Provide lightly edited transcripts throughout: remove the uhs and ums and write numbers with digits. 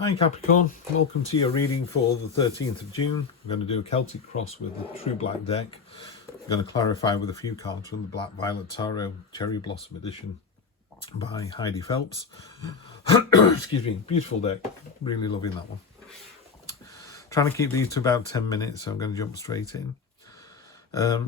Hi Capricorn, welcome to your reading for the 13th of June. I'm going to do a Celtic cross with the True Black deck. I'm going to clarify with a few cards from the Black Violet Tarot Cherry Blossom Edition by Heidi Phelps. Excuse me, beautiful deck, really loving that one. Trying to keep these to about 10 minutes, so I'm going to jump straight in.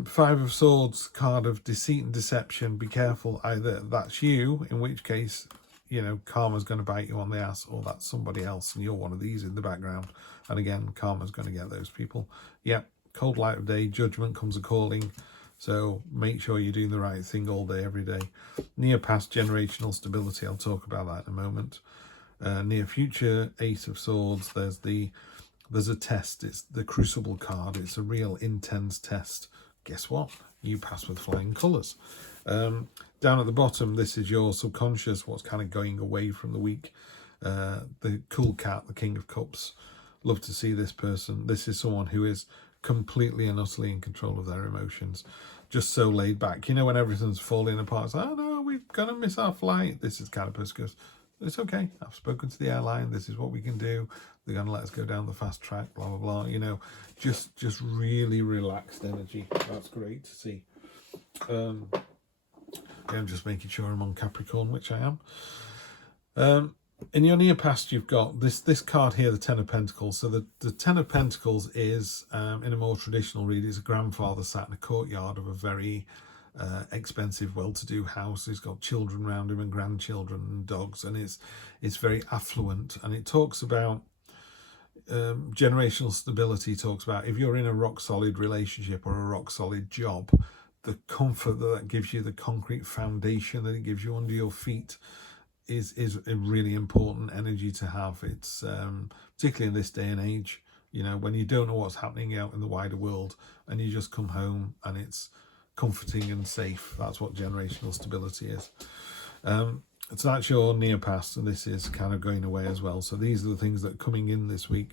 Five of Swords, card of deceit and deception. Be careful, either that's you, in which case, you know, karma's going to bite you on the ass, or that's somebody else and you're one of these in the background. And again, karma's going to get those people. Yep, cold light of day, judgment comes a calling. So make sure you're doing the right thing all day, every day. Near past, generational stability. I'll talk about that in a moment. Near future, Ace of Swords. There's a test. It's the Crucible card. It's a real intense test. Guess what? You pass with flying colours. Down at the bottom, this is your subconscious, what's kind of going away from the week. The cool cat, the King of Cups. Love to see this person. This is someone who is completely and utterly in control of their emotions. Just so laid back. You know, when everything's falling apart, it's like, oh no, we're going to miss our flight. This is kind of person goes, it's okay. I've spoken to the airline. This is what we can do. They're going to let us go down the fast track, blah, blah, blah. You know, just really relaxed energy. That's great to see. I'm just making sure I'm on Capricorn, which I am. In your near past, you've got this card here, the Ten of Pentacles. So the Ten of Pentacles is, in a more traditional read, is a grandfather sat in a courtyard of a very expensive, well-to-do house. He's got children around him and grandchildren and dogs, and it's very affluent. And it talks about generational stability. Talks about if you're in a rock-solid relationship or a rock-solid job, the comfort that gives you, the concrete foundation that it gives you under your feet, is a really important energy to have. It's particularly in this day and age, you know, when you don't know what's happening out in the wider world and you just come home and it's comforting and safe. That's what generational stability is. So that's your near past, and this is kind of going away as well. So these are the things that are coming in this week.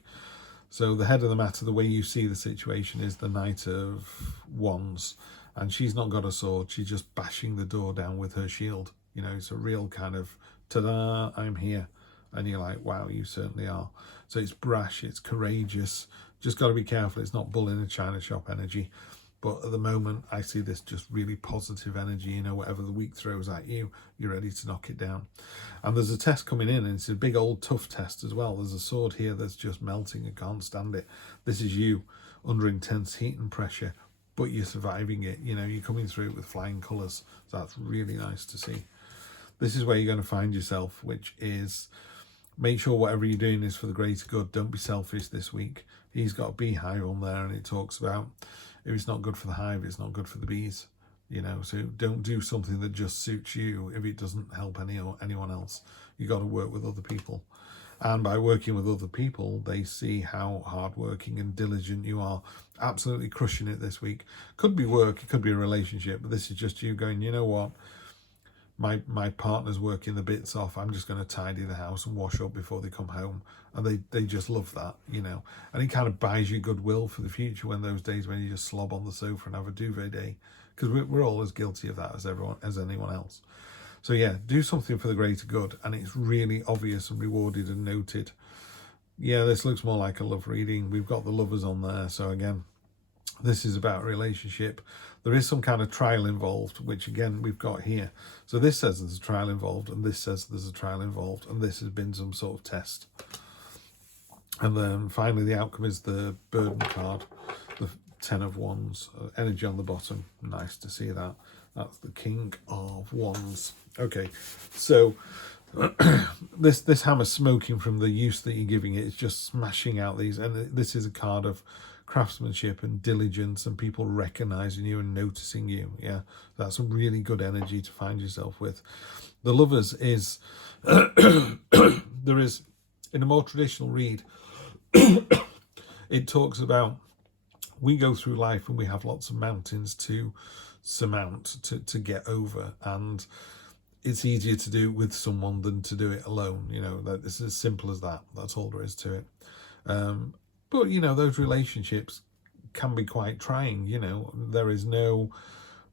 So the head of the matter, the way you see the situation, is the Knight of Wands, and she's not got a sword. She's just bashing the door down with her shield. You know, it's a real kind of, ta-da, I'm here. And you're like, wow, you certainly are. So it's brash, it's courageous. Just got to be careful. It's not bull in a china shop energy. But at the moment, I see this just really positive energy. You know, whatever the week throws at you, you're ready to knock it down. And there's a test coming in, and it's a big old tough test as well. There's a sword here that's just melting. I can't stand it. This is you under intense heat and pressure, but you're surviving it. You know, you're coming through it with flying colours. So that's really nice to see. This is where you're going to find yourself, which is, make sure whatever you're doing is for the greater good. Don't be selfish this week. He's got a beehive on there, and it talks about, if it's not good for the hive, it's not good for the bees. You know, so don't do something that just suits you if it doesn't help anyone else. You got to work with other people. And by working with other people, they see how hardworking and diligent you are. Absolutely crushing it this week. Could be work, it could be a relationship, but this is just you going, you know what? My partner's working the bits off. I'm just going to tidy the house and wash up before they come home. And they just love that, you know. And it kind of buys you goodwill for the future when those days when you just slob on the sofa and have a duvet day. Because we're all as guilty of that as anyone else. So yeah, do something for the greater good. And it's really obvious and rewarded and noted. Yeah, this looks more like a love reading. We've got the lovers on there. So again, this is about relationship. There is some kind of trial involved, which again we've got here. So this says there's a trial involved, and this says there's a trial involved, and this has been some sort of test. And then finally the outcome is the burden card, the Ten of Wands, energy on the bottom. Nice to see that. That's the King of Wands. Okay, so this hammer's smoking from the use that you're giving it. It's just smashing out these, and this is a card of craftsmanship and diligence and people recognizing you and noticing you. Yeah, that's a really good energy to find yourself with. The lovers is there is, in a more traditional read, it talks about, we go through life and we have lots of mountains to surmount, to get over, and it's easier to do with someone than to do it alone. You know, that it's as simple as that. That's all there is to it. But, you know, those relationships can be quite trying. You know, there is no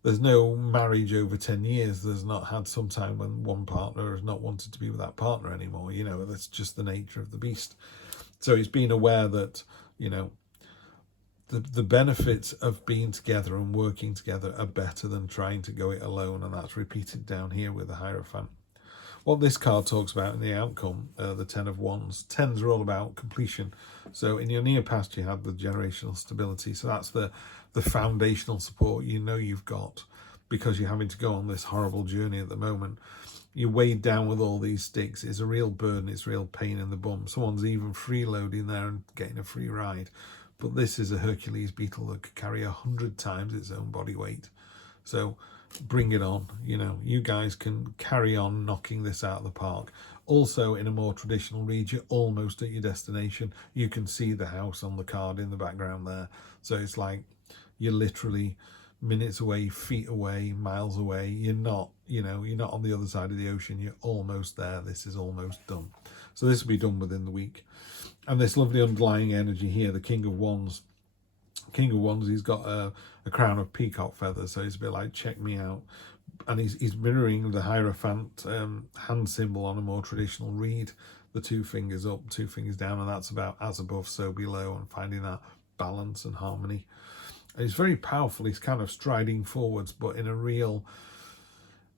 There's no marriage over 10 years. There's not had some time when one partner has not wanted to be with that partner anymore. You know, that's just the nature of the beast. So he's been aware that, you know, the benefits of being together and working together are better than trying to go it alone. And that's repeated down here with the Hierophant. What this card talks about in the outcome, the Ten of Wands. Tens are all about completion. So in your near past, you had the generational stability. So that's the foundational support you know you've got, because you're having to go on this horrible journey at the moment. You're weighed down with all these sticks. It's a real burden. It's real pain in the bum. Someone's even freeloading there and getting a free ride. But this is a Hercules beetle that could carry 100 times its own body weight. So bring it on. You know, you guys can carry on knocking this out of the park. Also, in a more traditional read, you're almost at your destination. You can see the house on the card in the background there. So it's like you're literally minutes away, feet away, miles away. You're not, you know, you're not on the other side of the ocean. You're almost there. This is almost done. So this will be done within the week. And this lovely underlying energy here, the King of Wands. King of Wands, he's got a crown of peacock feathers, so he's a bit like, check me out. And he's mirroring the Hierophant hand symbol on a more traditional read. The 2 fingers up, 2 fingers down, and that's about as above, so below, and finding that balance and harmony. And he's very powerful. He's kind of striding forwards, but in a real...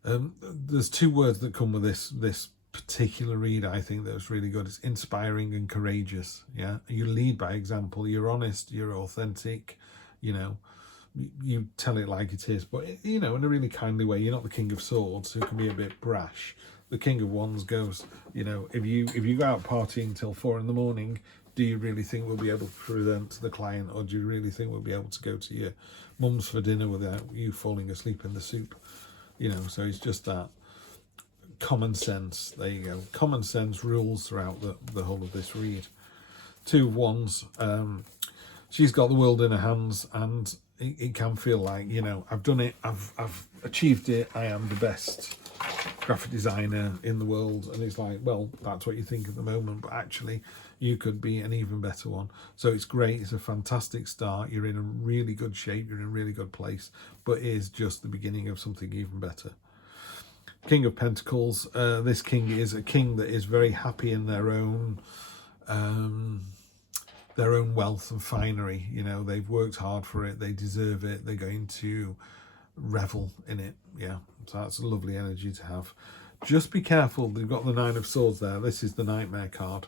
there's 2 words that come with this particular read, I think, that's really good. It's inspiring and courageous. Yeah, you lead by example. You're honest, you're authentic, you know, you tell it like it is, but, you know, in a really kindly way. You're not the King of Swords, who can be a bit brash. The King of Wands goes, you know, if you go out partying till 4 in the morning, do you really think we'll be able to present to the client, or do you really think we'll be able to go to your mum's for dinner without you falling asleep in the soup? You know, so it's just that common sense. There you go. Common sense rules throughout the whole of this read. 2 of Wands. She's got the world in her hands, and it can feel like, you know, I've done it. I've achieved it. I am the best graphic designer in the world. And it's like, well, that's what you think at the moment, but actually you could be an even better one. So it's great. It's a fantastic start. You're in a really good shape. You're in a really good place, but it is just the beginning of something even better. King of Pentacles. This king is a king that is very happy in their own wealth and finery. You know, they've worked hard for it. They deserve it. They're going to revel in it. Yeah, so that's a lovely energy to have. Just be careful. They've got the 9 of Swords there. This is the nightmare card,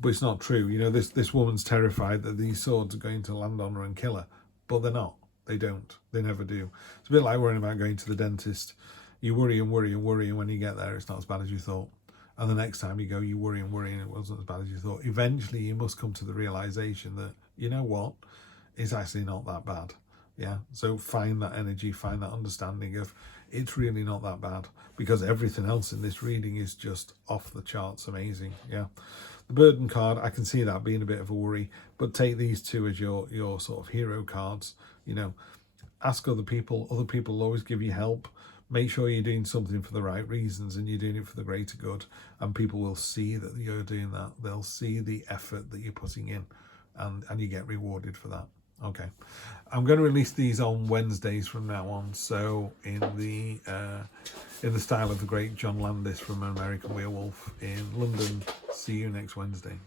but it's not true. You know, this woman's terrified that these swords are going to land on her and kill her, but they're not. They don't. They never do. It's a bit like worrying about going to the dentist. You worry and worry and worry, and when you get there, it's not as bad as you thought. And the next time you go, you worry and worry, and it wasn't as bad as you thought. Eventually, you must come to the realization that, you know what, it's actually not that bad. Yeah, so find that energy, find that understanding of it's really not that bad, because everything else in this reading is just off the charts amazing. Yeah, the burden card, I can see that being a bit of a worry, but take these 2 as your sort of hero cards. You know, ask other people will always give you help. Make sure you're doing something for the right reasons, and you're doing it for the greater good, and people will see that you're doing that. They'll see the effort that you're putting in, and you get rewarded for that. Okay, I'm going to release these on Wednesdays from now on, so in the style of the great John Landis from American Werewolf in London. See you next Wednesday.